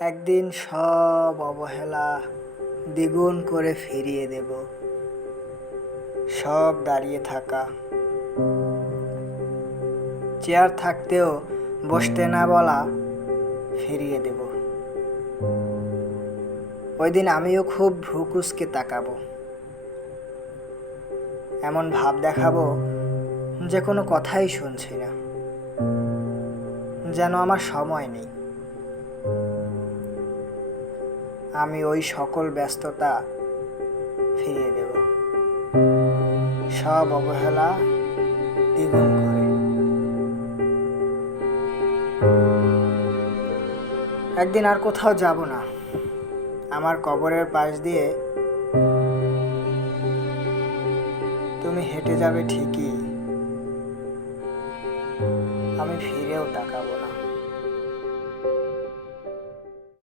একদিন সব অবহেলা দ্বিগুণ করে ফিরিয়ে দেব। সব দাঁড়িয়ে থাকা, চেয়ার থাকতেও বসতে না বলা ফিরিয়ে দেব। ওই দিন আমিও খুব ভ্রু কুঁচকে তাকাবো, এমন ভাব দেখাবো যে কোনো কথাই শুনছি না, যেন আমার সময় নেই। আমি ওই সকল ব্যস্ততা ফিরিয়ে দেব, সব অবহেলা দ্বিগুণ করে। একদিন আর কোথাও যাব না, আমার কবরের পাশ দিয়ে তুমি হেঁটে যাবে ঠিকই, আমি ফিরেও তাকাবো না।